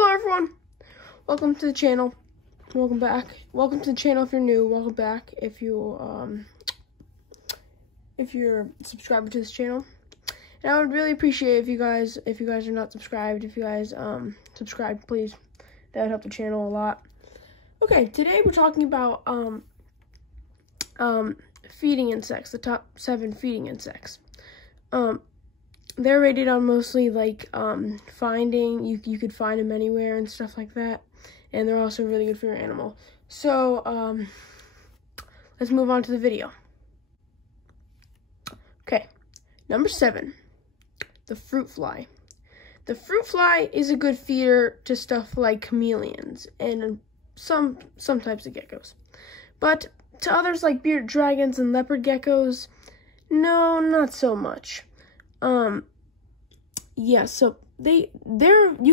Hello everyone, welcome to the channel, welcome back, welcome to the channel if you're new, welcome back if you're subscribed to this channel. And I would really appreciate if you guys are not subscribed, if you guys subscribe, please. That would help the channel a lot. Okay, today we're talking about feeding insects, the top 7 feeding insects. They're rated on mostly like finding, you could find them anywhere and stuff like that, and they're also really good for your animal. So let's move on to the video. Okay, number 7, the fruit fly. The fruit fly is a good feeder to stuff like chameleons and some types of geckos, but to others like bearded dragons and leopard geckos, no, not so much. Yeah, so you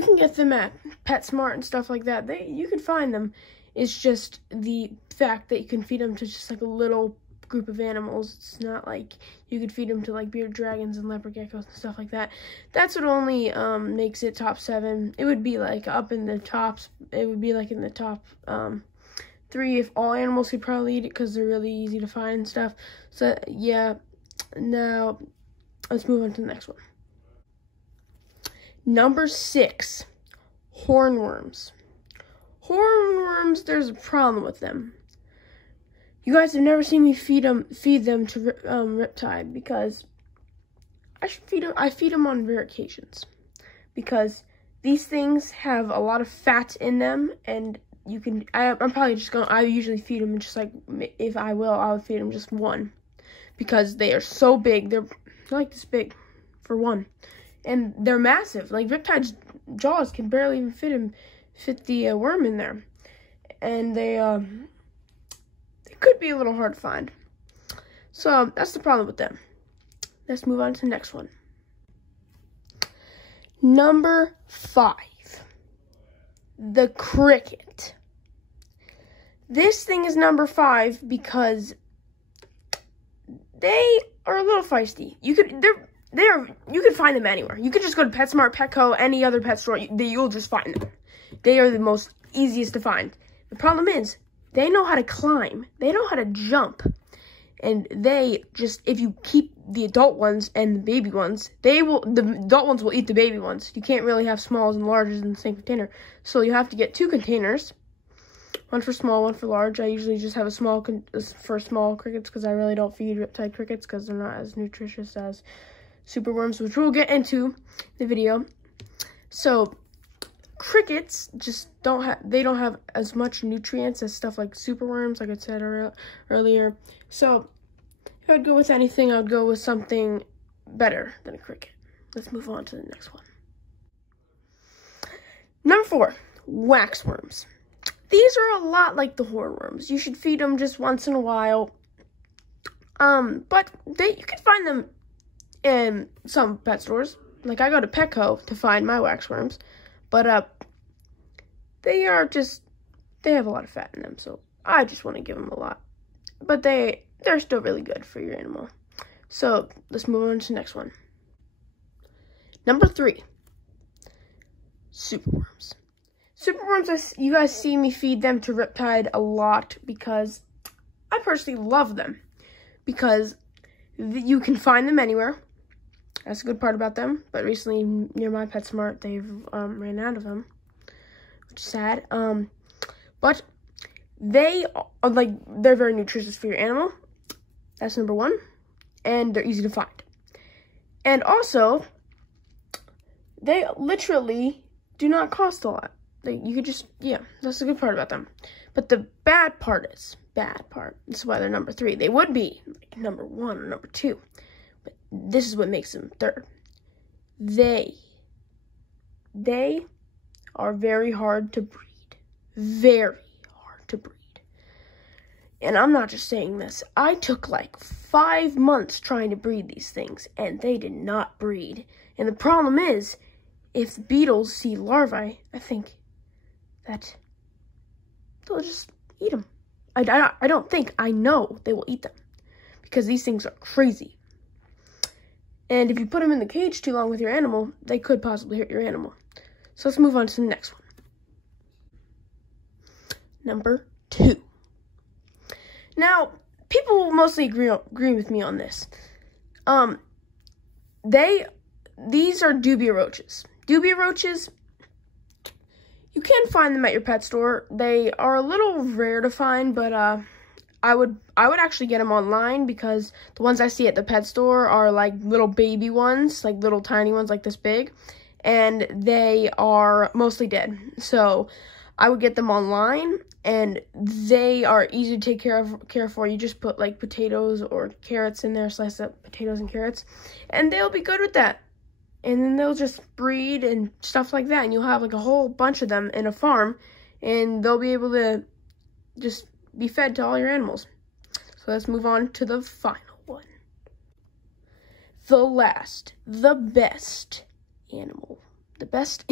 can get them at PetSmart and stuff like that. You can find them. It's just the fact that you can feed them to just like a little group of animals. It's not like you could feed them to like bearded dragons and leopard geckos and stuff like that. That's what only makes it top 7. It would be like up in the tops. It would be like in the top 3 if all animals could probably eat it because they're really easy to find and stuff. So yeah, now let's move on to the next one. Number 6, hornworms. Hornworms, there's a problem with them. You guys have never seen me feed them to Riptide because I feed them on rare occasions because these things have a lot of fat in them, and I'm probably just I usually feed them just like, if I would feed them just one because they are so big. They're like this big for one. And they're massive. Like Riptide's jaws can barely even fit the worm in there, and they could be a little hard to find. So that's the problem with them. Let's move on to the next one. Number 5, the cricket. This thing is number 5 because they are a little feisty. You can find them anywhere. You could just go to PetSmart, Petco, any other pet store. You'll just find them. They are the most easiest to find. The problem is, they know how to climb. They know how to jump. And if you keep the adult ones and the baby ones, the adult ones will eat the baby ones. You can't really have smalls and larges in the same container. So you have to get 2 containers. One for small, one for large. I usually just have a small for small crickets because I really don't feed Riptide crickets because they're not as nutritious as superworms, which we'll get into the video. So crickets just don't have as much nutrients as stuff like superworms, like I said earlier. So if I'd go with anything, I would go with something better than a cricket. Let's move on to the next one. Number 4, waxworms. These are a lot like the hornworms. You should feed them just once in a while. But you can find them in some pet stores. Like I go to Petco to find my waxworms, but they have a lot of fat in them, so I just want to give them a lot. But they're still really good for your animal. So let's move on to the next one. Number 3, superworms. Superworms, you guys see me feed them to Riptide a lot because I personally love them because you can find them anywhere. That's a good part about them, but recently near my PetSmart, they've ran out of them, which is sad. But they're very nutritious for your animal. That's number 1, and they're easy to find. And also, they literally do not cost a lot. You could just, yeah, that's the good part about them. But the bad part is, this is why they're number 3. They would be like number 1 or number 2. But this is what makes them 3rd. They are very hard to breed. Very hard to breed. And I'm not just saying this. I took like 5 months trying to breed these things, and they did not breed. And the problem is, if beetles see larvae, I think that they'll just eat them. I know they will eat them because these things are crazy. And if you put them in the cage too long with your animal, they could possibly hurt your animal. So let's move on to the next one. number 2. Now, people will mostly agree with me on this. These are dubia roaches. Dubia roaches, you can find them at your pet store. They are a little rare to find, but I would actually get them online, because the ones I see at the pet store are like little baby ones, like little tiny ones like this big, and they are mostly dead. So I would get them online, and they are easy to take care for. You just put like potatoes or carrots in there, slice up potatoes and carrots, and they'll be good with that. And then they'll just breed and stuff like that, and you'll have like a whole bunch of them in a farm, and they'll be able to just be fed to all your animals. So let's move on to the final one. The last, the best animal, the best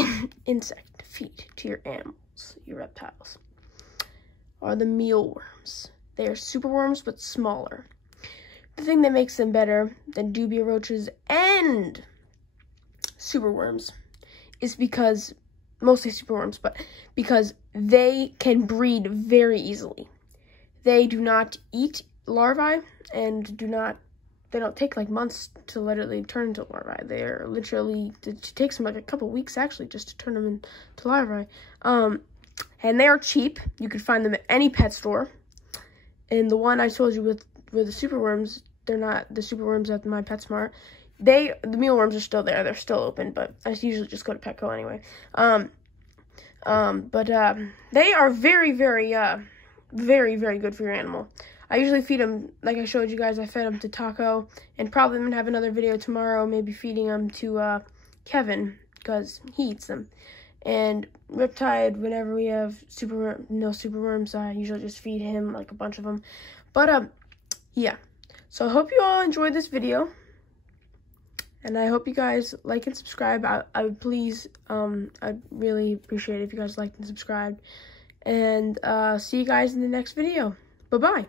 insect to feed to your animals, your reptiles, are the mealworms. They are superworms, but smaller. The thing that makes them better than dubia roaches and superworms is because, mostly superworms, but because they can breed very easily. They do not eat larvae, and they don't take like months to literally turn into larvae. They're literally, it takes them like a couple weeks actually just to turn them into larvae. And they are cheap. You can find them at any pet store. And the one I told you with the superworms, they're not the superworms at my PetSmart. The mealworms are still there. They're still open, but I usually just go to Petco anyway. They are very, very, very, very good for your animal. I usually feed them, like I showed you guys, I fed them to Taco, and probably I'm going to have another video tomorrow, maybe feeding them to Kevin, because he eats them. And Riptide, whenever we have no superworms, I usually just feed him, like a bunch of them. But, yeah. So I hope you all enjoyed this video. And I hope you guys like and subscribe. I would please, I'd really appreciate it if you guys liked and subscribed. And see you guys in the next video. Bye-bye.